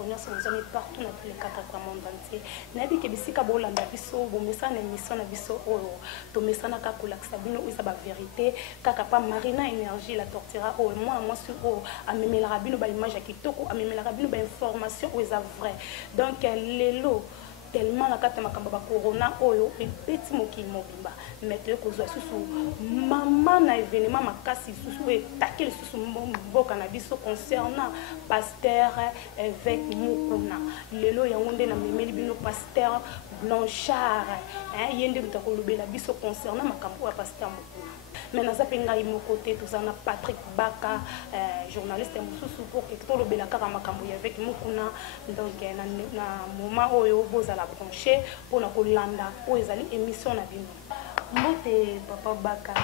connaissance nous sommes partout dans tous les quatre coins monde entier nabi ke bisika bolanda biso bomesa na émission na biso oyo to mesana ka kolakisa bino isa ba vérité kaka pa Marina énergie la tortira o moi sur o amemela rabino ba image ya kitoko amemela rabino ba information o isa vrai donc lelo tellement la carte makamba ba corona oyo petit mokili mobimba mettre kozwa susu maman na événement makasi susu e taquer susu mboka na biso concernant pasteur évêque Mukuna lelo yango nde na memeli bino pasteur Blanchard yende mutakolobela biso concernant makambo ya pasteur Mukuna mais na zapenga imo côté tout ça na Patrick Baka journaliste mususu pour que to lobela kaka makambo ya avec Mukuna donc na moment oyo boza la brancher pour na kolanda o ezali émission na bino mbote papa Baka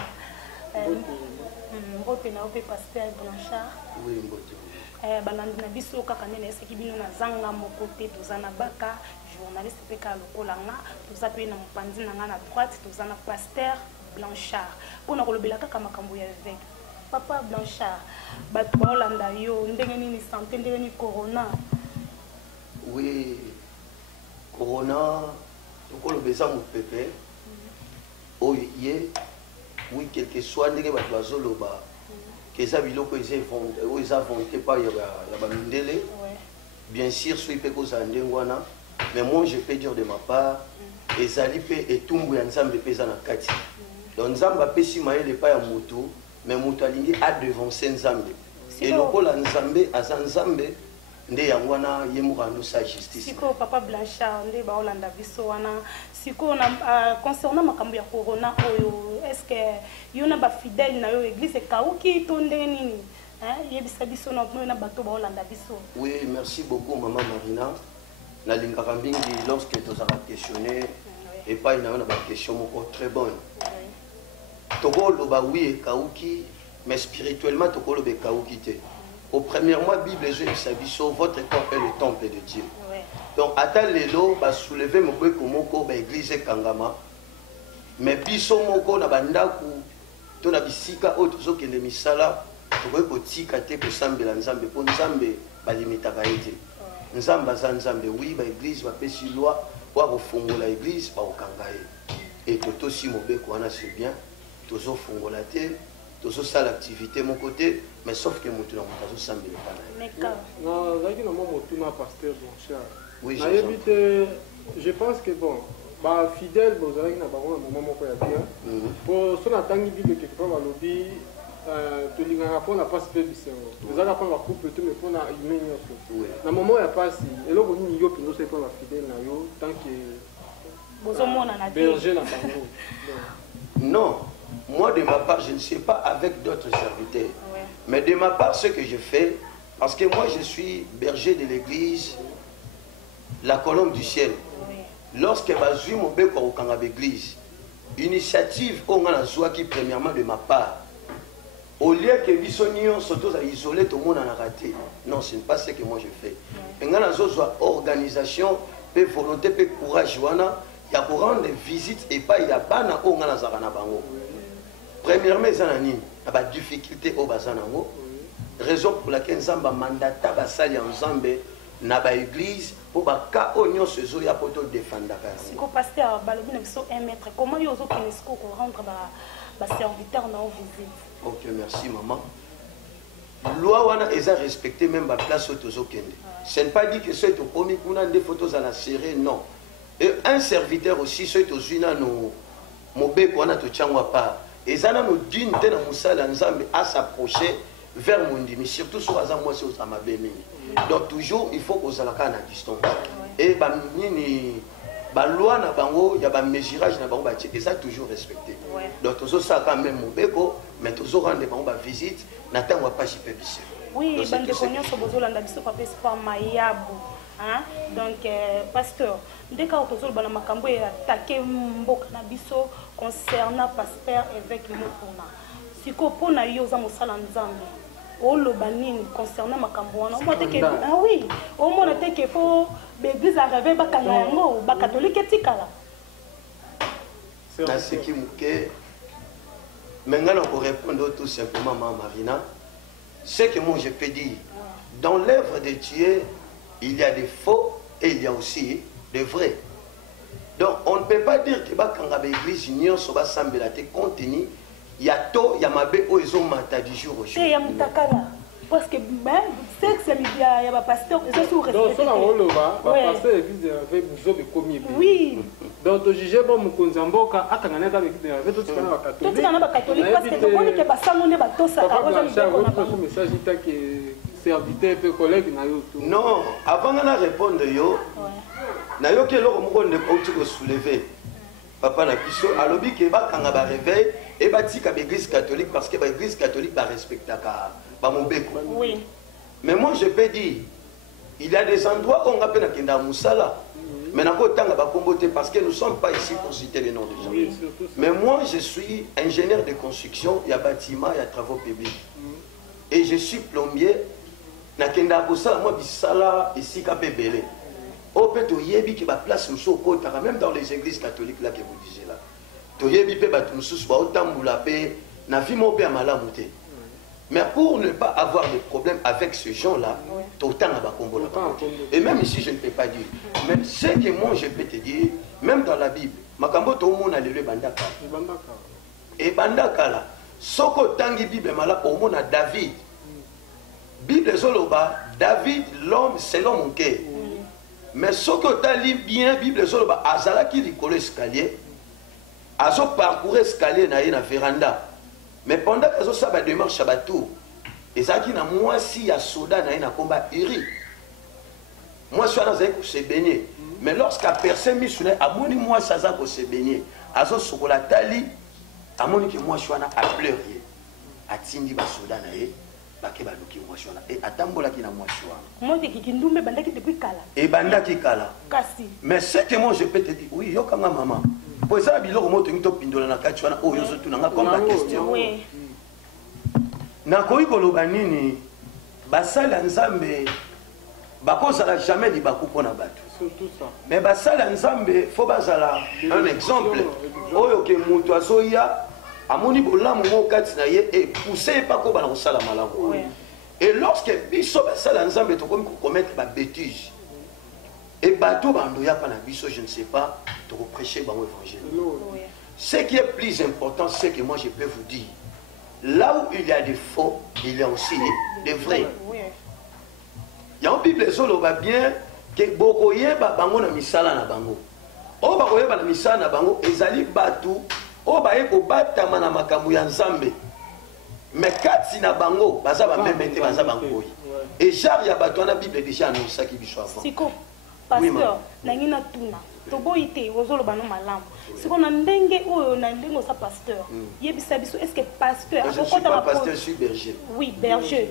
mbote na ope pasteur Blanchard oui mbote balandi na biso kaka nene eseki bino na zanga moko te tozana Baka journaliste pe ka lokolanga toza pe na mopanzi na nga na droite tozana pasteur Blanchard pour na kolobela kaka makambo ya avec papa Blanchard bato baolanda yo ndenge nini santé ndenge ni corona oui corona tokolobeza mopepe oyo ye oui quel que soit ndenge bato bazoloba keza biloko eza volonté pa ya bamindele bien sûr soki mpe kozala ndenge wana mais moi je peux dire de ma part ezali mpe etumbu ya nzambe mpe eza na kati donc nzambe apesi mayele epai ya motu mais motu alingi adevancer nzambe elokola nzambe aza nzambe nde yango wana ye moko andosa justice siko papa Blanchard nde baolanda biso wana siko na concernant makambo ya corona oyo est-ce que yo na ba fidèle na yo église kauki to ndenge nini yebisa biso na bato baolanda biso. Oui, merci beaucoup maman Marina nalingaka mingi lorsque tozala questionner et pas une question moko très bonne tokoloba oui kauki mais spirituellement tokoloba kauki te. Au premier mois, Bible et votre corps est le temple de Dieu. Ouais. Donc, attends les lots, soulever mon peu comme mon église Kangama. Mais biso moko na bandaku, to na bisika autre zo ke le misala, to ko tika te ko sambela nzambe po nzambe ba limita ka ete. Nzamba za nzambe oui ba église ba pesi loi, wa ko fongola église ba okangaye. Et toto si mobeko wana c'est bien, tozo fongola te. Toujours ça l'activité mon côté mais sauf que mon tour dans sambe le pana. Non, là qui mon tour pasteur Blanchard. Oui, je pense que bon bah fidèle vous avez na bango na moment ko ya bien. Pour son atangi bible quelque part lobby to lingaka pour na passe pe bisengo. Vous allez prendre couple tout mais pour na humain nyonso. Na moment ya passe et là vous ni yo pino c'est pour la fidèle na yo tant que bozomona na berger na bango. Non. Moi, de ma part, je ne suis pas avec d'autres serviteurs. Ouais. Mais de ma part, ce que je fais, parce que moi, je suis berger de l'église, la colombe du ciel. Ouais. Lorsque je suis mon bec au Kangab église, initiative, on a la joie qui, premièrement, de ma part. Au lieu que Bissonion soit isolé, tout le monde en a raté. Non, ce n'est pas ce que moi je fais. Ouais. On a la joie organisation, volonté, courage, il y a pour rendre des visites et pas il y a pas na on a la zarana bango. Premièrement, il y a une difficulté au Bazanango. Raison pour laquelle nous avons mandaté à ensemble dans l'église pour que nous se défendre. Si le pasteur a 1 mètre, comment vous pouvez rendre les serviteurs dans vos visites? Ok, merci maman. La loi est respectée même la place où vous êtes. Ce n'est pas dit que c'est au premier coup des photos à la série, non. Et un serviteur aussi, c'est aux unes à nos mobés qu'on a tout pas. Et ça nous dit à s'approcher vers mon demi, surtout sur la moi sur ma béni. Donc toujours il faut qu'on s'en à distance. Et la loi na bango, il y a un mesurage na bango et ça toujours respecté. Donc toujours ça quand même mon béco, mais toujours rendre bango visite, n'attend pas si peu bisou. Oui, bande de cognon sur bozolanda biso papa espoir mayabu. Hein? Donc, pasteur, dès qu'on a besoin de makambo et attaquer mboka na biso concernant pasteur évêque Mukuna. Si qu'on pona yo za mosala nzambe. O lo banini concernant makambo wana. Moi te que ah oui, au moins te que faut l'église arriver ba kango ba catholique etikala. Na ce qui muke maintenant pour répondre tout simplement Maman Marina, ce que moi je peux dire dans l'œuvre de Dieu il y a des faux et il y a aussi des vrais. Donc on ne peut pas dire que quand l'église union soba sambela te contenu, il y a tôt, il y a mabé où ils ont matin du jour au jour. Il y a mutakala. Parce que sexe, il y a un pasteur, ils sont respectés. Donc, son rôle, pasteur l'église avait besoin de commis. Oui. Donc, tu juges bon Mukonzamboka, à Kanganeka l'église avait tout ce qu'on a catholique. Tout ce qu'on a catholique, parce que on est que Bassamone Batosa, un message que serviteur et collègue. Non, avant de répondre, na yo ke loko moko ne ko tiko soulever. Papa na biso alobi ke ba kanga ba réveil et ba tika l'église catholique parce que l'église catholique ba respectaka ba mobeko. Oui. Mais moi je peux dire il y a des endroits où on a peine kenda musala. Mais na ko tanga ba kombote parce que nous sommes pas ici pour citer les noms des gens. Oui, mais moi je suis ingénieur de construction, il y a bâtiment, il y a travaux publics. Et je suis plombier na kenda ko sala moi bisala ici ka belé. Au peut yebi qui va place nous au côté même dans les églises catholiques là que vous disiez là. To yebi pe batu mususu ba otambula pe na vie mo pe malamu te. Mais pour ne pas avoir de problème avec ce gens-là, et même ici je ne peux pas dire. Mais ce que moi je peux te dire, même dans la Bible, makambo to mona le bandaka. Et bandaka là, soko tangi Bible mala au mona David. Bible zoloba David l'homme selon mon cœur. Mais ce que tu as lu bien, Bible Zoloba, Azala qui licole l'escalier, Azo parcourir l'escalier na na véranda. Mais pendant que ça va démarche à bateau, et ça qui n'a moi si à soda na combat iri. Moi je suis dans un se baigner. Mais lorsqu'à personne mis sur à moni moi ça za ko se baigner. Azo sokola tali, à moni que moi je suis à pleurer. A tindi ba soda na et atambola qui na moi choix. Moi qui kindumbe bandaki depuis kala. Et bandaki kala. Kasi. Mais ce que moi je peux te dire, oui, yo kanga maman. Pour ça biloko moto ngito pindola na kachwana o yo zotu na comme la question. Oui. Na koyi koloba nini basala nzambe bakozala jamais li bakupona batu. Surtout ça. Mais basala nzambe faut bazala un exemple. Oyo ke mutu azoya amoni bolamu mo kati na ye et pousser pas ko bana kosala malamu. Et lorsque biso basala nzambe to komi commettre ba bêtise et bateau bando ya pa na biso je ne sais pas to prêcher ba évangile. Ce qui est plus important c'est que moi je peux vous dire là où il y a des faux il y a aussi des vrais. Il y a une Bible solo va bien que boko yeba bango na misala na bango. O ba koyeba na misala na bango ezali batu o ba yeko batama na makambo ya nzambe. Mais kati na bango baza ba memete baza bango. Et genre ya batu na Bible déjà annoncé qui biso avant. Siko pasteur na ngina tuna to boite ozolo bano malamu. Siko na ndenge oyo na ndenge sa pasteur. Yebisa biso est-ce que pasteur je suis pas pasteur, je suis berger. Oui, berger.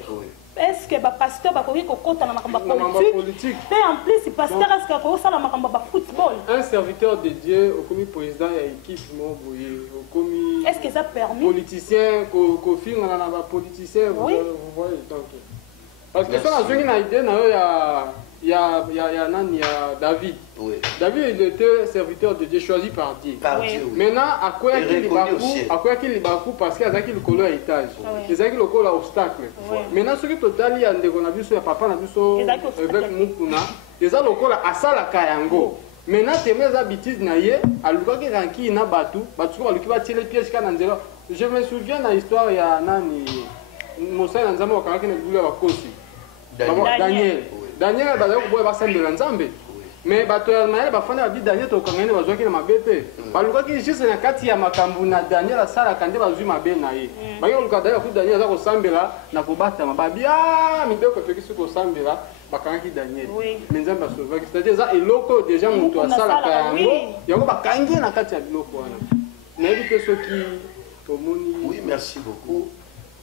Est-ce que le pasteur va courir au côté de la politique? Et en plus, le pasteur est-ce qu'il faut ça la football? Un serviteur de Dieu, au commis président, il y a une équipe, au commis. Est-ce que ça permet? Politicien, au film, on a politicien, vous voyez. Parce que ça, on a une idée, il y a David. Oui. David, il était serviteur de Dieu, choisi par Dieu. Oui. Maintenant, à quoi qu'il y a parce qu'il y a qui le colère étage. Il y a qui le colère obstacle. Maintenant, ce qui est total, il y a des il y a papa, il y a avec Mukuna, il y a le colère à ça la Kayango. Maintenant, tu mets des habitudes, à l'ouvrage qui est qui n'a battu, qui va tirer les pièges. Je me souviens de l'histoire, il y a Nani, Moussa Nzamo, qui est le Kosi. Daniel. Daniel a dit que c'est un Nzambe. Mais Batoyalmaël a dit que Daniel a dit que c'est un mabete. Baluka qui juste na kati ya makambu na Daniel a sala kande bazui mabe na ye. Bayo lukadaya ku Daniel za kosambela na kobata mababia midoko to kisu kosambela bakangi Daniel. Mais Nzambe a sauvé. C'est-à-dire ça eloko déjà mutu asala kayango. Yango bakangi na kati ya biloko wana. Na éviter ceux qui omoni. Oui, merci beaucoup.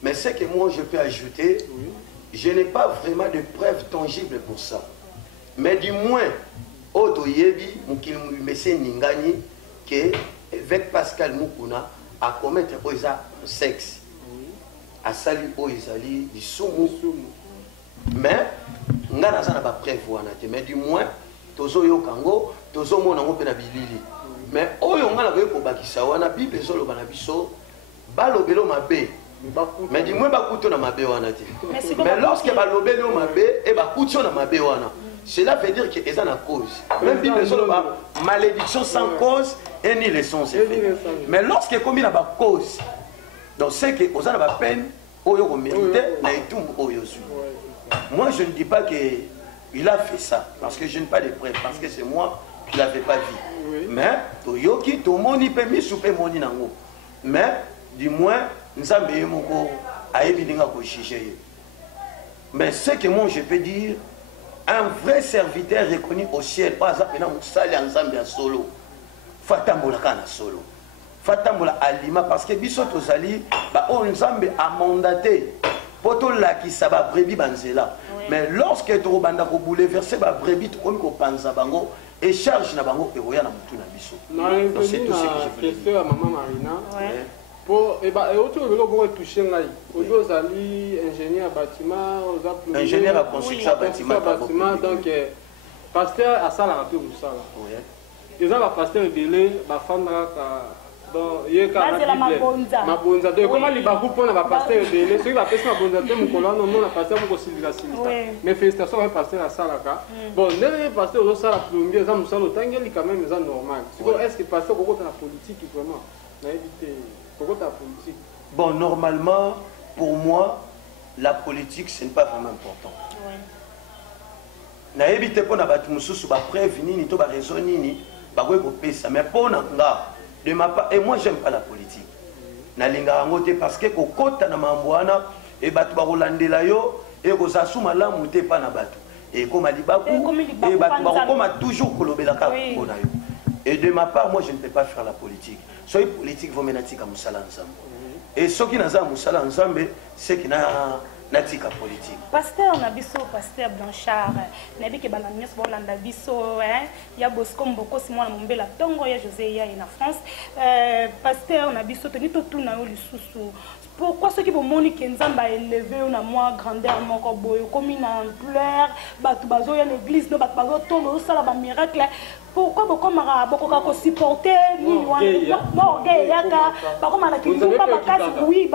Mais ce que moi je peux ajouter, je n'ai pas vraiment de preuves tangibles pour ça. Mais du moins, Oto Yebi, Moukilimese Ningani, que avec Pascal Mukuna, a commettre un sexe. A sali Oizali, du Soumou. Mais, on n'a pas de preuve. Mais du moins, Tozo Yokango, Tozo Monango Penabilili. Mais, on a vu pour Bakisawana, Bible Zolo Banabiso, Balobelo Mabe. Mais dis-moi, je vais na mabe wana te. Mais lorsque je vais na mabe, et je vais na mabe wana. cela veut dire qu'ils ont la cause. Même Bible, malédiction sans cause et ni les sens. Mais lorsque comme il a la cause, donc c'est que vous avez la peine, vous méritez, moi je ne dis pas qu'il a fait ça, parce que je n'ai pas de preuves, parce que c'est moi qui ne l'avais pas vu. Mais, Toyoki, tout le monde peut me souper mon inango. Mais, du moins, nous avons mais ce que moi je peux dire, un vrai serviteur reconnu au ciel, par exemple, solo. Fatambola kana solo. Fatambola alima parce que biso tozali ba o nzambe a mandaté poto la ki saba brebi banzela. Mais lorsque to banda ko bouleverser ba brebi to ko panza bango et charge na bango eroya na mutu na biso. Donc c'est tout ce que je veux dire à maman Marina. Pour et autour de l'eau toucher ngai. Aux ali ingénieur bâtiment, aux applis ingénieur à construction bâtiment donc pasteur à ça la rappeler ça là. Ils ont la pasteur délai ba fandra donc il y a la mabonza donc comment les bakou pour la pasteur délai ceux qui va passer mabonza te mon colonne non la pasteur mon considérer mais félicitations au pasteur à ça là bon dernier pasteur au ça la plombier ça nous ça l'otangeli quand même ça normal est-ce que pasteur beaucoup dans la politique vraiment na éviter beaucoup dans la politique. Bon, normalement pour moi la politique ce n'est pas vraiment important. Na éviter pour na batu mususu ba preuve nini to ba raison nini ba ko pesa mais pour na nga de ma part et moi j'aime pas la politique. Na linga ngote parce que ko kota na mambwana et batu ba rolandela yo et ko sasu malamu te pa na batu et comme alibaku et batu ba ko toujours kolobela ka ko na yo. Et de ma part moi je ne peux pas faire la politique. Soy politique vont menati ka musala ensemble. Et ce qui n'a pas musala ensemble c'est qui n'a natika politique. Pasteur Nabiso, pasteur Blanchard, nabi ke bananios bolanda biso ya Bosco Mboko Simon Mombela Tongo ya José ya na France. Pasteur Nabiso toni to tuna yo lisusu. Pourquoi ceux qui vont moniquer Nzamba élevé on a moins grandeur moko boyo comme une ampleur batu bazo ya l'église no batu bazo tono ça la miracle. Pourquoi beaucoup mara beaucoup ka supporter ni non gay yaka bako mara ki pas bakasi oui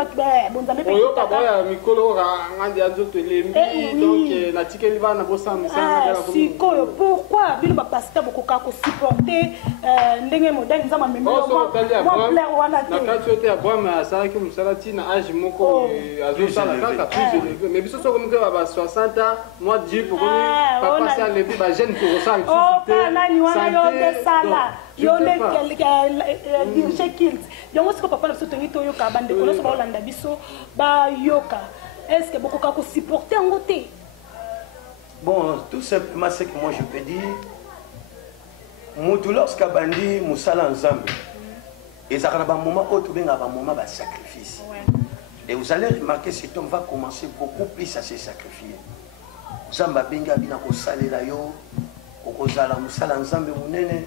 bonzambe pe oyo kabaya mikolo ngandi azoto lembi donc na tikeli bana bosa misanga la si koyo pourquoi bino ba pasteur beaucoup ka supporter ndenge modèle nzama memelo moi plaire wana te na kati yote ya bwa ça ki musalati na âge moko azosala kaka plus mais biso soko mke ba 60 ans moi dit pour pas passer à lever ba jeune pour ça de sala yone dirige kilt yango siko papa na biso tongi to yoka bande kono so ba olanda biso ba yoka est-ce que beaucoup ka ko supporter en te bon tout simplement c'est que moi je peux dire mutu lorsque bandi musala nzambe et ça ba moment autre benga ba moment ba sacrifice et vous allez remarquer cet homme va commencer beaucoup plus à se sacrifier zamba benga bina ko salela yo okozala musala nzambe munene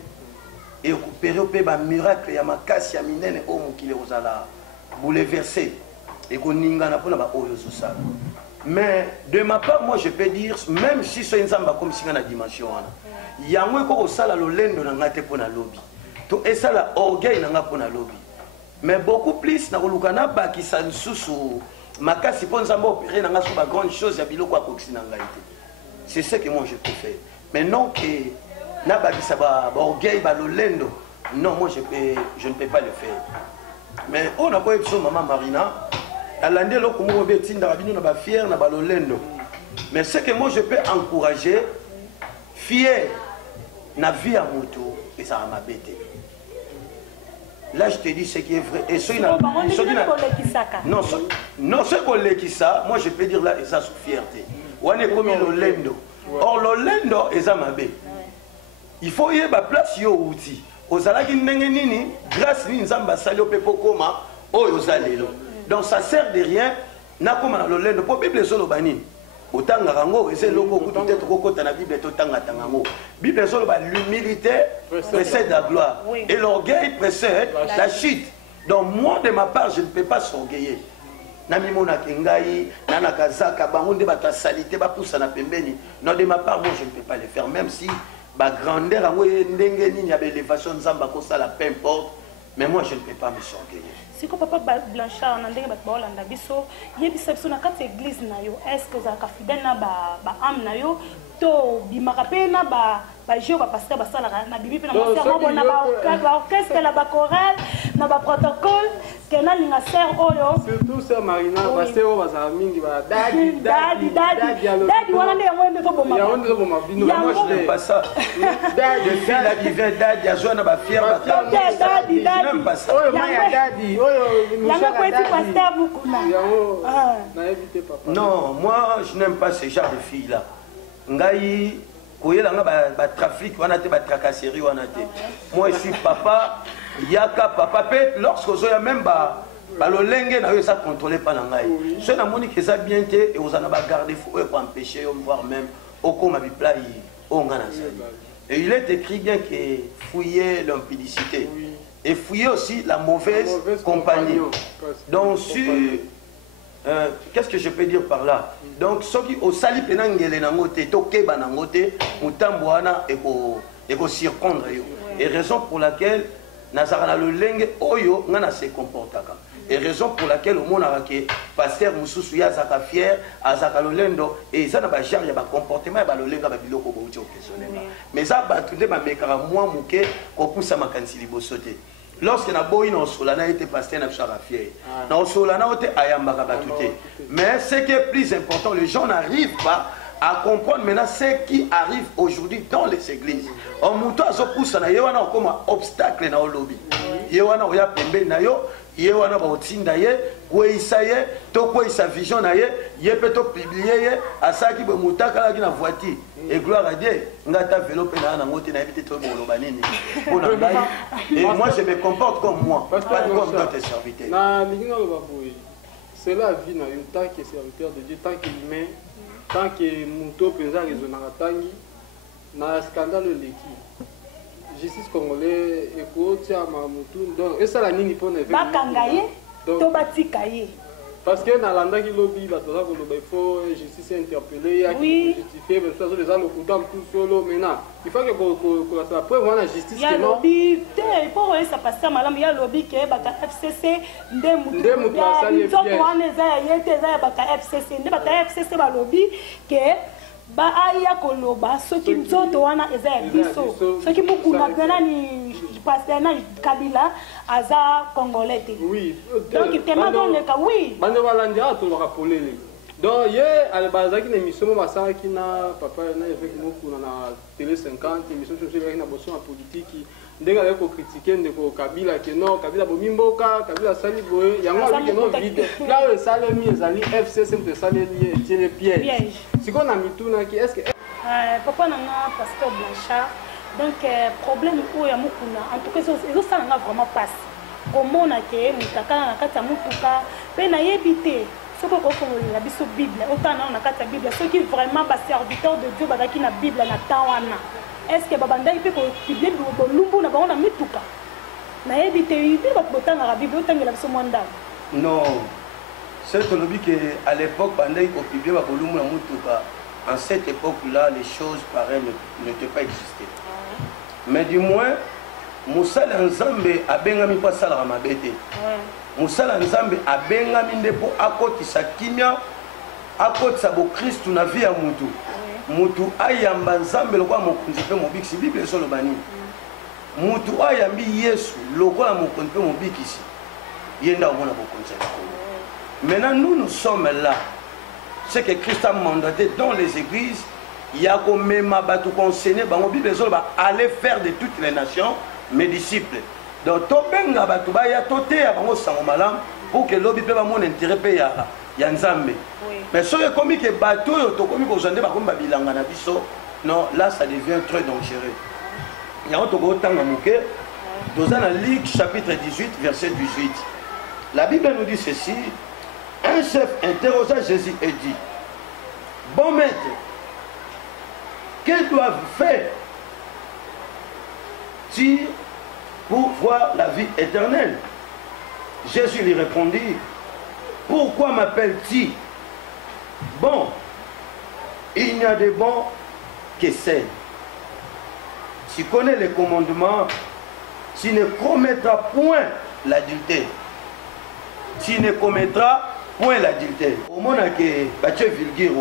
et opérer pe ba miracle ya makasi ya minene o mukile ozala bouleverser et koninga na pona ba oyo sosala. Mais de ma part moi je peux dire même si so nzamba comme singa na dimension wana yango ko osala lolendo na ngate pona lobby to esala orgueil na nga pona lobby mais beaucoup plus na kolukana ba ki sansusu makasi pon nzamba opérer na nga so ba grande chose ya biloko akoksi na ngaite. C'est ce que moi je peux faire. Mais non que n'ababisa ba orgueil ba lolendo non moi je ne peux pas le faire. Mais on a pas eu maman Marina alande loko mo be tinda babino na ba fier na ba lolendo. Mais ce que moi je peux encourager fier na vie à moto et ça m'a bêté. Là je te dis ce qui est vrai et ceux non ce collègue qui ça moi je peux dire là et ça sous fierté. On est comme lolendo. Or lolendo eza mabe. Il faut y ba place yo outi. Ozalaki ndenge nini grâce ni nzamba sali opepo koma oyo zalelo. Donc ça sert de rien na koma na lolendo po Bible solo bani. Otanga rango ese loko ku peut-être kokota na Bible to tanga tangango. Bible solo ba l'humilité précède la gloire et l'orgueil précède la chute. Donc moi de ma part je ne peux pas s'orgueiller. Nami mona kengai nana kazaka bangonde bata salité ba poussa na pembeni non de ma part moi je ne peux pas le faire même si ba grandeur ngo ndenge nini ya élévation nzamba ko sala peu importe mais moi je ne peux pas me s'orgueiller. siko papa Blanchard na ndenge bato baolanda biso yebisa biso na kati église na yo est-ce que ozalaka fidèle na ba âme na yo to bimaka mpe na bajeu bapasteur basalaka na bibi mpe na masermo na baorchestre na bachorale na baprotocole ke nalinga ser oyo surtout sœur Marina pasteur oyo bazala mingi dadi wana nde yango nde toboma pas ça. Des filles là qui viennent d'Adi, à jouer dans ma fière. Dadi. J'aime pas ça. Non, moi je n'aime pas ce genre de filles là. Ngai, koyela nga ba trafic, wana te ba tracasserie wana te. Moi je suis papa, yaka papa peut lorsque je même ba balolenge na yo ça contrôlé pas na ngai. Je na moni que ça bien te et aux ana ba garder fou pour empêcher voire même au comme bi plat et il est écrit bien que fouiller l'impudicité et fouiller aussi la mauvaise compagnie. Donc sur qu'est-ce que je peux dire par là? Donc ceux qui au sali penangele nangote tokeba nangote mutamboana et ko circondre yo. Et raison pour laquelle nazara le lenge oyo ngana se comportaka. Et raison pour laquelle au monde a que pasteur Moussou ya zaka fier azaka lolendo et ça na ba charge ya ba comportement ba lolenga ba biloko bo uti occasionnellement. Mais ça ba tunde ba mekara moi muke ko poussa makansi libosote. Lorsque na boyi na solana était pasteur na chara fier. Na solana ote ayamba ka batute. Mais ce qui est plus important, les gens n'arrivent pas à comprendre maintenant ce qui arrive aujourd'hui dans les églises. On monte à ce poussa na yewana comme obstacle na lobby. Yewana oya pembe na yo yewana ba otinda ye kweisa ye to kweisa vision na ye ye peut to publier ye asaki be mutaka la na voiture et gloire à Dieu ngata vélo pe na ngote na éviter to boloba nini pona ngai et moi je me comporte comme moi pas comme d'autres serviteurs na linga lo baboyi c'est la vie na yo tant que serviteur de Dieu tant qu'humain tant que muto pesa raisonnera tangi na scandale leki justice congolais et pour tiens mamutu donc et ça la nini pour ne bakangaye to batikaye parce que dans l'anda qui lobby la toza ko lobby faut justice interpeller ya qui justifier mais ça les gens le couteau tout solo maintenant il faut que pour la preuve on a justice que non lobby te pour ça passer malamu ya lobby que baka FCC ndemu ça les bien donc on eza yete eza baka FCC nde baka FCC ba lobby que ba aya koloba soki nzoto wana eza ya biso soki mukuna pena ni pasteur na Kabila aza congolais te oui donc tema donc le ka oui bande balanja to baka polele donc ye ale bazaki na émission basala ki na papa na avec mukuna na télé 50 émission sur na boson politique ndenge ko critiquer ndeko Kabila ke non Kabila bomimboka Kabila sali boye yango avec no vide là le salemi ezali FCC te saleli et tirer piège si qu'on a mituna ki est-ce que papa nanga pasteur Blanchard donc problème où ya mukuna en tout cas eso ça nga vraiment passe comment na ke mutaka na kata mutuka pe na yebité soko ko la biso Bible autant na kata Bible ceux qui vraiment ba serviteur de Dieu badaki na Bible na tawana est-ce que babanda ipe ko Bible bo lumbu na ba na mituka na yebité ipe ba botanga la Bible otangela biso mwanda non c'est le lobby que à l'époque bandai ko Bible ba lumbu na mutuka en cette époque-là les choses pareilles n'étaient pas existées. Mais du moins Musala Nzambe abengami pa sala mabete. Musala Nzambe abengami ndepo akotisa kimia akotisa bo Christ na vie ya mutu. Mutu ayamba Nzambe lokwa mokunzi pe mobikisi Bible solo bani. Mutu ayambi Yesu lokwa mokunzi pe mobikisi. Yenda omona bokunzi. Maintenant nous sommes là. C'est que Christ a mandaté dans les églises, il y a comme même bateau conseillé, la Bible aller faire de toutes les nations mes disciples. Donc, tout le monde a toté à malam pour que l'objet peut mon intérêt paye à Nzambe. Mais si on commis que bateau, to commis que j'en ai pas comme babilanga na biso, non, là ça devient très dangereux. Il y a un autre temps à mouké, dans la Luc chapitre 18 verset 18. La Bible nous dit ceci. Un chef interrogea Jésus et dit, bon maître, que doivent faire-ils pour voir la vie éternelle? Jésus lui répondit, pourquoi m'appelles-tu bon? Il n'y a de bon que c'est. Tu connais les commandements, tu ne commettras point l'adultère. tu ne commettras point l'adultère. Au moment que tu es vulgaire,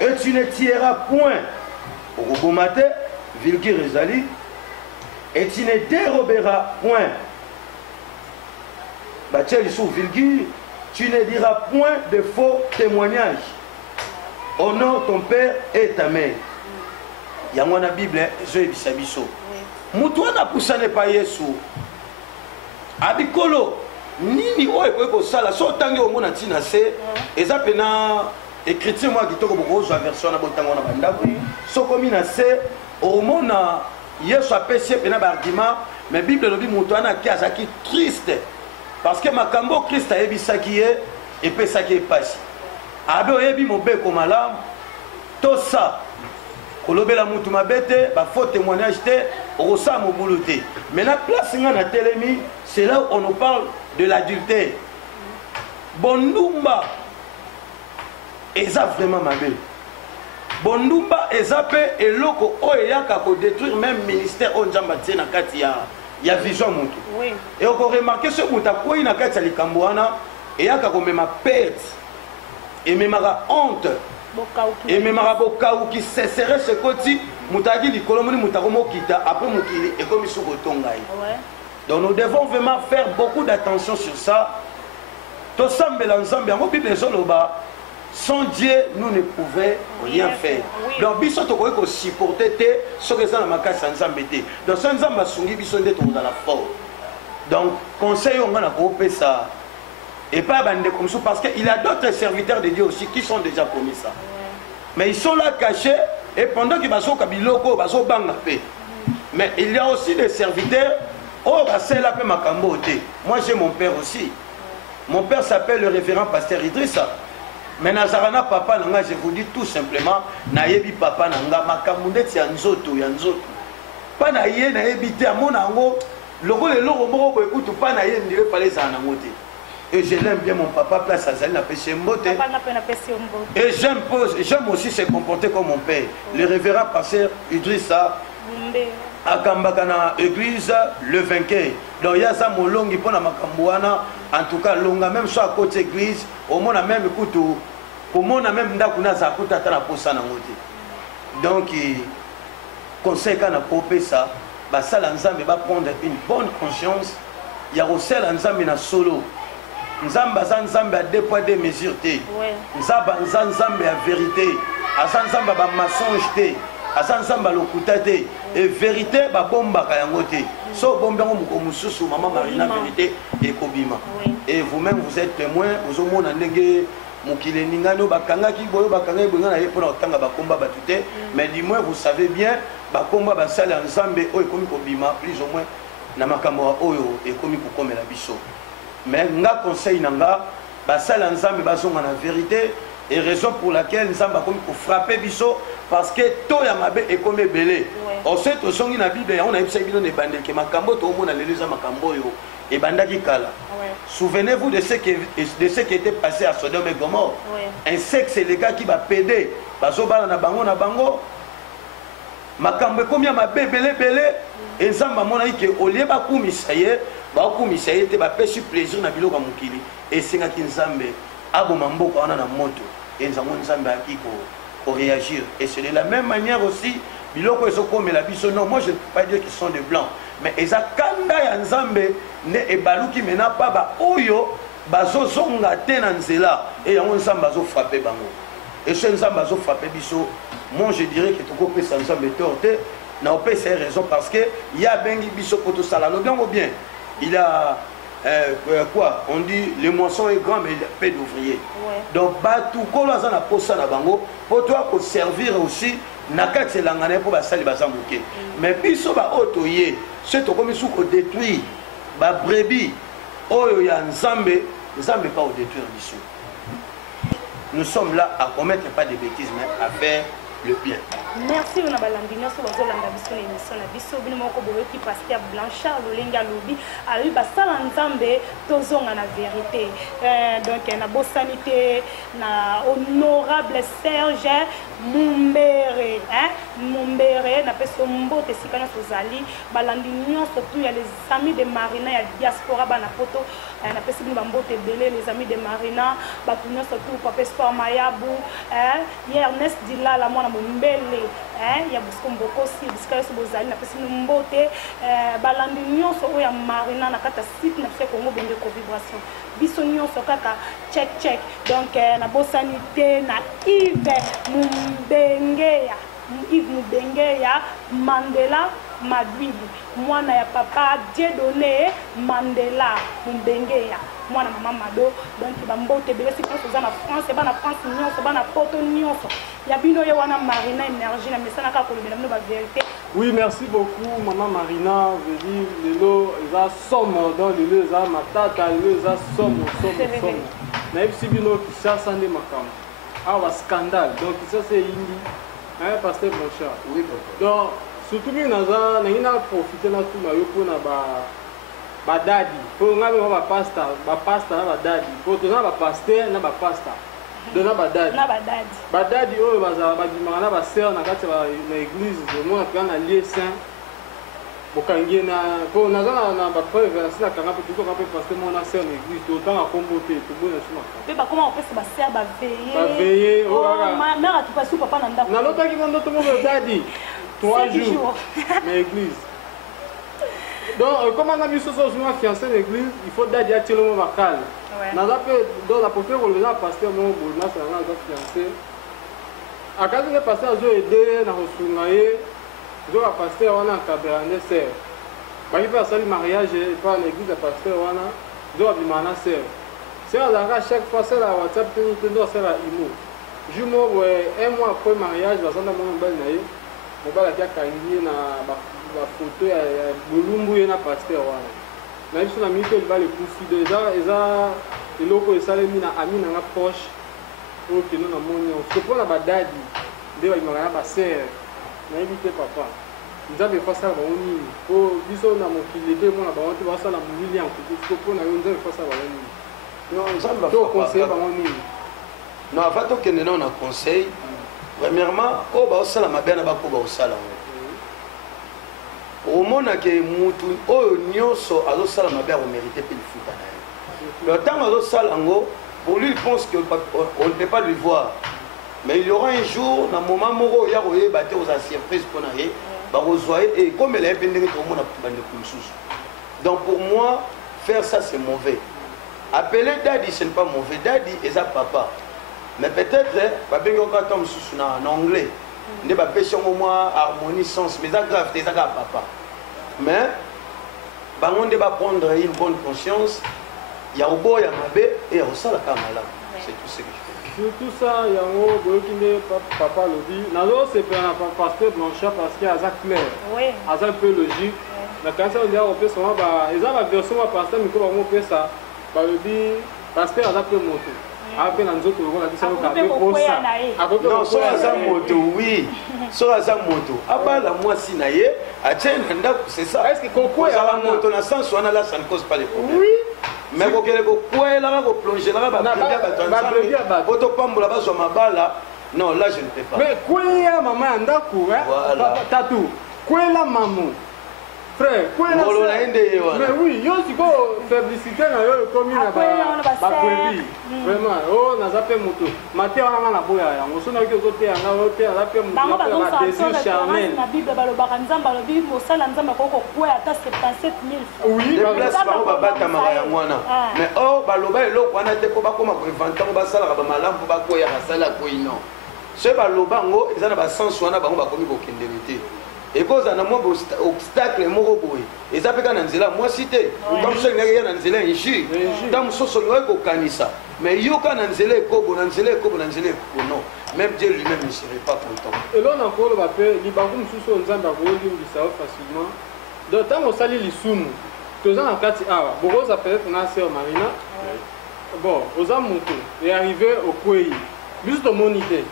et tu ne tueras point au robomate, vulgaire ezali, et tu ne déroberas point. Tu es sous vulgaire, tu ne diras point de faux témoignages. Honore ton père et ta mère. Il y a la Bible, je vais biso. Mutuana na poussane pa Yesu. Abikolo nini oyo ko sala so tangi o mona tina se eza pena écriture moi kitoko boko zo version na botango na banda. So komi na se o mona Yesu apesi pena ba argument mais Bible lobi mutuana ki azaki triste parce que makambo Christ a ebisaki ye et pesaki epasi. Abe oyebi mobeko malamu to ça. Kolobela mutu mabete ba faux témoignage te osa mobuluté. Mais la place ngana telemi, c'est là où on nous parle de l'adultère. Bondumba eza vraiment mabe. Bondumba eza pe eloko oyaka ko détruire même ministère onjamba tsena kati ya vision mutu. Oui. Et on remarquer ce muta ko ina kati ya likambo wana eyaka ko mema perte et memara honte. Et même Marabokao qui cesserait ce côté, Moutagi dit Colomoni Moutaromo Kita, après Moukili et comme Tongaï. Donc nous devons vraiment faire beaucoup d'attention sur ça. Tout ça, l'ensemble, en Bible, sans Dieu, nous ne pouvions rien faire. Donc, Bissot, on peut supporter ce que ça n'a pas sans embêter. Donc, sans embêter, Bissot, on est dans la force. Donc, conseil, on a coupé ça. Et pas bandé comme ça, parce qu'il y a d'autres serviteurs de Dieu aussi qui sont déjà commis ça. Mais ils sont là cachés, et pendant qu'ils sont kabiloko, ils sont bangapé. Mais il y a aussi des serviteurs, oh, c'est là que ma cambote. Moi j'ai mon père aussi. Mon père s'appelle le révérend pasteur Idrissa. Mais Nazarana papa nanga, je vous dis tout simplement, nayebi papa nanga, ma cambote yanzoto, yanzoto. Pas naye, nayebi te, à mon ango, logo le logo moro, écoute, pas naye, ne dirait pas les anamote. Et je l'aime bien mon papa, place à Zali, et j'aime aussi se comporter comme mon père. Le révérend pasteur Idrissa à Kambakana église le vainqueur. Donc il y a ça mon longi pour la Makambouana, en tout cas longa même soit à côté église, au moins a même écoute, au moins a même d'akuna zakuta tana posa na ngote. Donc conseil qu'on a popé ça, bah ça l'ensemble va prendre une bonne conscience. Il y a aussi l'ensemble na solo. Nzamba zanzambe à 2 poids 2 mesures te. Nzamba zanzambe à vérité. Azanzamba ba mensonge te. Azanzamba lokuta te. Et vérité ba bomba kayango te. So bomba ngo mususu maman Marina vérité et kobima. Et vous-même vous êtes témoin, vous au monde ndenge mukile ningano bakanga ki boyo bakanga bonga na yepona otanga bakomba batute. Mais du moins vous savez bien bakomba basala nzambe oyo komi kobima plus ou moins na makambo oyo et komi kokomela biso. Mais nga conseil nanga basala nzambe bazonga na vérité et raison pour laquelle nzambe comme pour frapper biso parce que to ya mabe e comme belé on sait to songi na bible on a yebisa bino ne bandeke makambo to mona leleza makambo yo e bandaki kala. Souvenez-vous de ce qui était passé à Sodome et Gomorrhe. Un sexe les gars qui va péder bazobala na bango makambo comme ya mabe belé et nzambe mona ke olie ba kumisa ye ba kumisa ye te ba pesi plaisir na biloko mukili et singa kinzambe abo mamboka wana na moto et nzambe akiko pour réagir. Et c'est de la même manière aussi biloko eso comme la biso. Non, moi je ne peux pas dire qu'ils sont de blancs, mais eza kanda ya nzambe ne ebaluki mena pa ba oyo bazo zonga te na nzela et yango nzambe bazo frapper bango. Et ce nzambe bazo frapper biso, moi je dirais que toko pesa nzambe torte na opé c'est raison parce que il y a bengi biso poto sala lo bien ou bien. Il a quoi on dit le moisson est grand mais il y a peu d'ouvriers. Donc batu kolo za na posa na bango pour toi pour servir aussi nakat c'est langane pour basali bazamuke. Mais biso ba otoye c'est to comme sou ko détruire ba brebis oyo ya nzambe pas au détruire biso. Nous sommes là à commettre pas de bêtises mais à faire le bien. Merci on a balandi nyonso bazolanda biso na émission na biso bino moko boyoki pasteur Blanchard Lolenga lobi ayi basala nzambe tozonga na vérité donc na bosanité na honorable Serge Mumbere Mumbere na peso mbote sikana tozali balandi nyonso tout ya les amis de Marina ya diaspora bana poto na peso bino mbote belé les amis de Marina batu nyonso tout papa Sport Mayabu Ernest Dilala mwana Mumbele ya buskombo kosi biskayo bozali na pesi mbote balandi nyonso oya Marina na kata site na fait Congo bende ko vibration biso nyonso kaka check donc na bosanité na Yves Mubengeya Mandela Madwibu mwana ya papa Dieudonné Mandela Mubengeya mwana mama Mado donc bambote bele si pense na France ba na France nyonso ba na poto nyonso ya bino ye wana Marina énergie na mesana ka ko lebela ba vérité. Oui, merci beaucoup maman Marina, je dis lelo eza somme dans lelo eza matata lelo eza somme. Na si bino ki ça sande makam. Ah wa scandale donc ça c'est indi pasteur Blanchard. Oui papa. Donc surtout bien naza na ina profiter na tout na yo pona ba dadi pour ngabe ba pastor na ba dadi pour to na ba pasteur na ba pastor dona ba dadi oyo baza ba bimaka na ba sœur na kati na église de moi na lieu saint bokangi na pour naza na ba preuve na kanga pe tout ka pe pasteur mon na sœur na église to tanga kombote to bona suma pe ba comment on peut se ba sœur ba veiller oh mère tu pas sou papa na ndako na lota ki mondo to mo dadi 3 jours na église. Donc, comme on a vu ce soir, je fiancé l'église, il faut d'aider à tirer le vocal. Dans la première religion, pasteur, mon boulot, c'est un fiancé. À quand le pasteur a aidé dans le sounaï, je vais passer on a un cabernet serre. Quand il fait le mariage, il part à l'église, le pasteur on a, je vais demander serre. C'est à chaque fois, c'est la WhatsApp, c'est la IMO. Je un mois après le mariage, je vais dans mon bel naïf, je vais la cacaille na la photo ya bolumbu ye na pasteur wana na biso na mito liba le kufi déjà eza eloko esalemi na ami na nga proche oyo kino na moni sopo na badadi nde bayimaka na basere nayebi te papa nzambe efasala bango nini po biso na mokili te mona bango te basala molili ya nkutu sopo na yo nzambe efasala bango nini non nzambe to conseiller bango nini non avant tokende nao na conseil premièrement oyo baosala mabe na bako baosala ngo omonake mutu oyo nyonso azosala mabe akomérite mpe lifuta na ye le temps azosala yango pour lui il pense qu'on ne peut pas lui voir mais il y aura un jour na moment moko oya koyeba te ozala surprise mpo na ye bakozwa ye ekomela ye mpe ndenge tokomona bandeko mosusu donc pour moi faire ça c'est mauvais appeler dadi ce n'est pas mauvais dadi eza papa mais peut-être babengi okata mosusu na anglais nde bapesi yango mwa harmonie sens mais eza grave te eza kaka papa mais bango nde baprendre une bonne conscience ya koboya mabe e ya kosala kaka malamu c'est tout ce que je fais surtout ça yango boyoki nde papa alobi nazosepela na pasteur Blanchard parce que aza clair aza mpe logique nakanisi ondi akopesa mwa eza baversion mwa pasteur miko bango opesa balobi pasteur aza mpe moto ape na nzoto lokola biso kabe kosa non so aza moto oui so aza moto abala mwasi na ye atie na ndako c'est ça est-ce que kokwela moto na sens wana là ça ne cause pas les problèmes oui mais kokele kokwelaka koplongelaka babrebi ya bato otopambola bazwa mabala non là je ne peux pas mais kweya mama ya ndako tatu kwela mamu frère ngolo na ende ye wana mais oui yo siko publicité na yo ekomi na babrebi vraiment o naza mpe moto mate wana nga na boya yango so nayoki ozoteya nga oteya aza mpe moto na désir charnel na bible balobaka nzambe alobi mosala nzambe akoko kokwea ata 77 000 oui place bango babatamaka yango wana mais or baloba eloko wana te mpo bakóma koinvente ngo basalaka bamalamu mpo bakwea basala kwei non so baloba yango eza na basense wana bango bakomi kokendele te ekozala na mwa obstacle moko boye eza mpe kaka na nzela mwasi te ta mosusu alingaki ya na nzela ya injure ta mosusu olingaki kokanisa mais yo kaka na nzela ekobo na nzela ekobo na nzela ekobo non même Dieu lui-même ne serait pas content elo na koloba mpe libango mosusu oyo nzambe akoyolimbisa yo facilement donc ntango osali lisumu toza na kati awa bokoza peut-être na sœur Marina bon oza moto earrive okwei biso tomoni te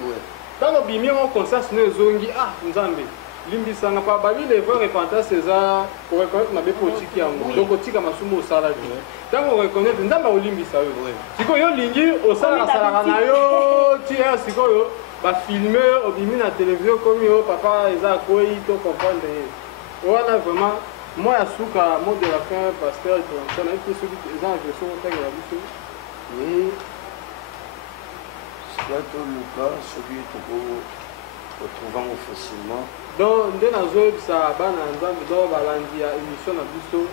Dans le bimi, on constate que zongi ah nzambe. Limbisanga pa babi les voix repentance c'est ça pour reconnaître ma politique yango. Donc otika masumu au salade. Tant on reconnaît nzamba olimbisa yo. Siko yo lingi au salade salade na yo, tia siko yo ba filmer au bimi na télévision comme yo papa eza koi to comprendre. Wana vraiment moi à souka mot de la fin pasteur on a été celui qui ont version tant que la biso. Oui. Soit Lucas celui que retrouvant facilement. Donc nde nazoyebisa bana nzambe do balandi ya émission na biso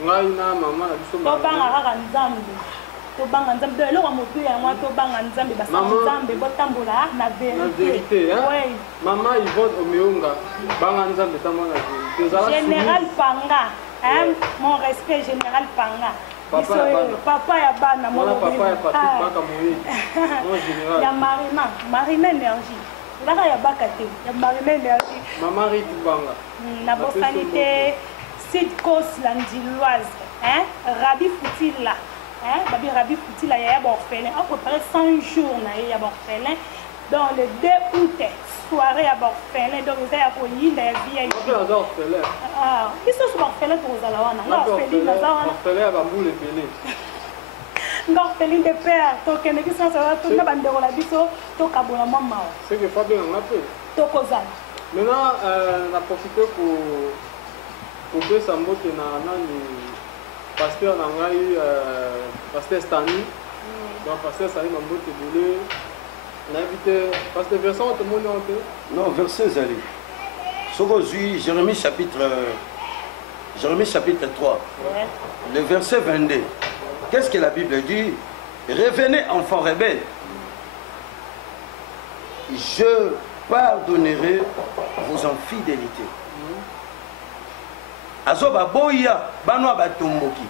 ngai na mama na biso tobanga kaka nzambe tobanga nzambe eloko motu ya mwa tobanga nzambe basa nzambe botambola na vérité mama Yvonne Omeonga banga nzambe tambola na vérité général Panga mon respect général Panga papa ya bana mon papa ya Patrick Baka Moui mon général ya Marina énergie Là, il y a Bakate, il y a Marina Énergie. Maman Rite Banga. La bossalité, Sidkos Landiloise, Rabi Foutila, Rabi Foutila, il y a orphelin. À peu près 100 jours, il y a orphelin. Dans le 2 août, soirée à orphelin, donc il y a pour y la vie. Il y a orphelin. Ah, ils sont orphelins pour les Alawana. Orphelin à Bambou les Pelé. Orpheline de père, token qui sont sur la bande de la biso, tokabola maman. C'est que Fabien en a peu. Tokozal. Maintenant, on a profité pour que ça monte dans pasteur Nangaï, pasteur Stani. Donc, pasteur Stani m'a monté boulé. On a invité pasteur Verset, tout le monde est un peu. Non, verset Zali. Aujourd'hui, Jérémie chapitre 3, ouais. Le verset 22. Qu'est-ce que la Bible dit? Revenez, enfants rebelles. Je pardonnerai vos infidélités. Azoba boya banwa batomboki.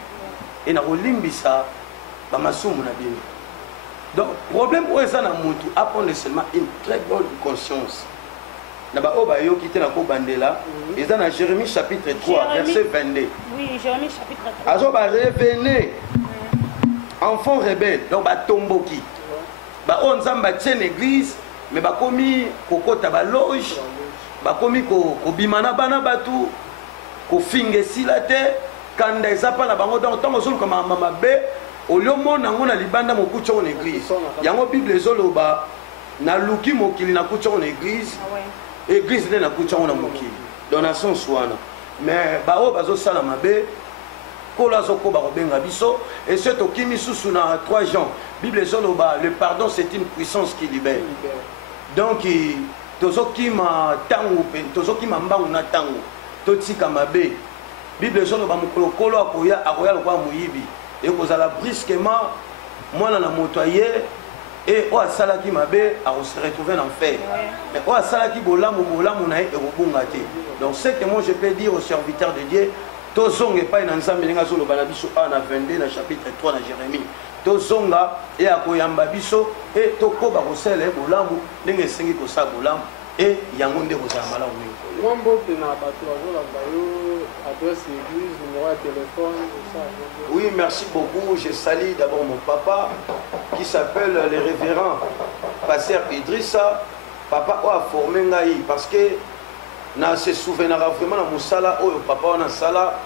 Et na olimbisa ba masumu na bino. Donc problème où est ça na mutu apprendre seulement une très bonne conscience. Na ba oba yo kité na ko bandela, et dans na Jérémie chapitre 3 verset 22. Oui, Jérémie chapitre 3. Azoba revenez. Enfants rebelles, donc ba tomboki. Ba on zamba tient l'église, mais ba komi kokota ba loge, ba komi ko bimana bana batu, ko finge silate, kanda ezapa na bango donc tant ozolo comme mama be, au lieu mona ngona libanda mokucha en église. Yango Bible ezoloba na luki mokili na kucha en église. Église na kucha en mokili. Donation swana. Mais ba o bazo sala mabe et c'est au Kimi sous 3 Jean. Bible le pardon c'est une puissance qui libère. Donc tozo kima tangu tozo kima mbangu na tangu totika mabe. Bible mukolo kolo akoya lokwa muyibi et kozala brusquement mwana na motoye et o asala ki mabe a se retrouver en enfer. Mais o asala ki bolamu na e robungate. Donc c'est que moi je peux dire aux serviteurs de Dieu tozonga epai na nzambe ndenge azoloba na biso awa na 22 na chapitre 3 na Jérémie tozonga e akoyamba biso e tokoba kosala bolamu ndenge esengi kosala bolamu e yango nde kozala malamu mingi mwa mbote na bato bazolanda yo adresse église numéro de téléphone ça. Oui, merci beaucoup. Je salue d'abord mon papa qui s'appelle le révérend pasteur Idrissa. Papa a formé ngai parce que na se souvenira vraiment na musala oyo papa wana sala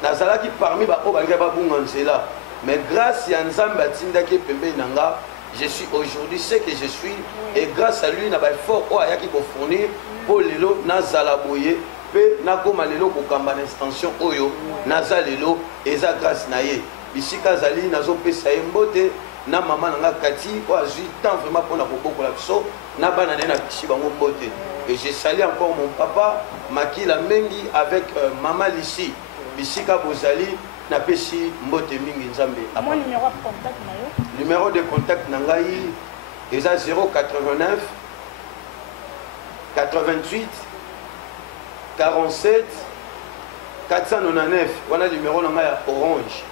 nazala ki parmi ba o banga ba bunga nzela mais grâce ya nzambe atindaki pembe nanga je suis aujourd'hui ce que je suis et grâce à lui na ba effort o ayaki ko fournir pour lelo nazala boye pe nakoma lelo ko kamba na extension oyo nazala lelo eza grâce na ye bisika zali nazo pesa mbote na maman nanga kati o azui temps vraiment pour na kobokola biso na bana na kisi bango mbote. Et je salue encore mon papa, Makila Mengi, avec maman Lissi, Bissika Bozali, Napesi Mbote Mingi Nzambe. Mon numéro de contact, numéro de contact Nangaï, est à 089 88 47 499. Voilà le numéro Nangaï Orange.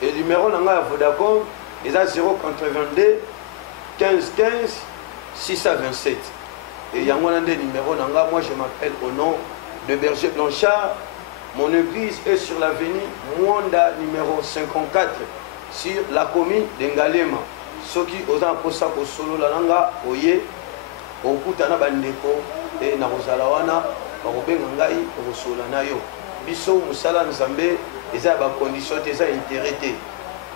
Et le numéro Nangaï Vodacom est à 082 15 15 627. Et il y a un numéro, moi je m'appelle au nom de Berger Blanchard. Mon église est sur l'avenue Mwanda numéro 54 sur la commune d'Engalema. Ceux qui osent un peu ça pour solo la langa, oye, okutana bandeko na kozala wana bakobenga ngai okosola na yo biso mosala nzambe eza ba condition te eza intérêt te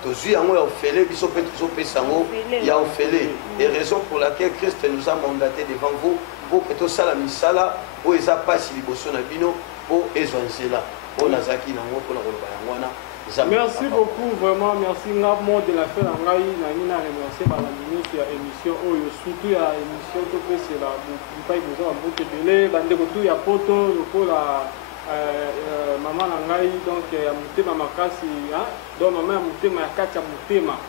tozwi yango ya ofele biso mpe tozopesa yango ya ofele et raison pour laquelle Christ nous a mandaté devant vous pour que tosala misala oyo eza pasi liboso na bino po ezwa nzela oyo nazalaki nango mpona koloba yango wana. Merci beaucoup, vraiment, merci. Nga mot de la fin, ngai nani na remercier balandi nyonso ya émission oyo, surtout ya émission to pese la bipai boza mbote belé bande ko tu ya poto lokola maman na ngai donc ya mutema makasi hein, donc maman ya mutema ya kati ya mutema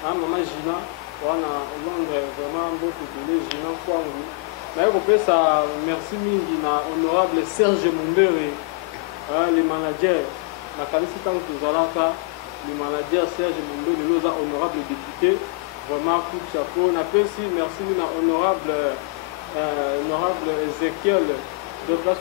hein, maman Gina wana Londres vraiment mbote belé Gina kwangu. Na ko pesa merci mingi na honorable Serge Mumbere le manager la qualité tant que Zalaka, le manager Serge Mondo, le honorable député, vraiment coup de chapeau. On appelle si merci à honorable Ezekiel de place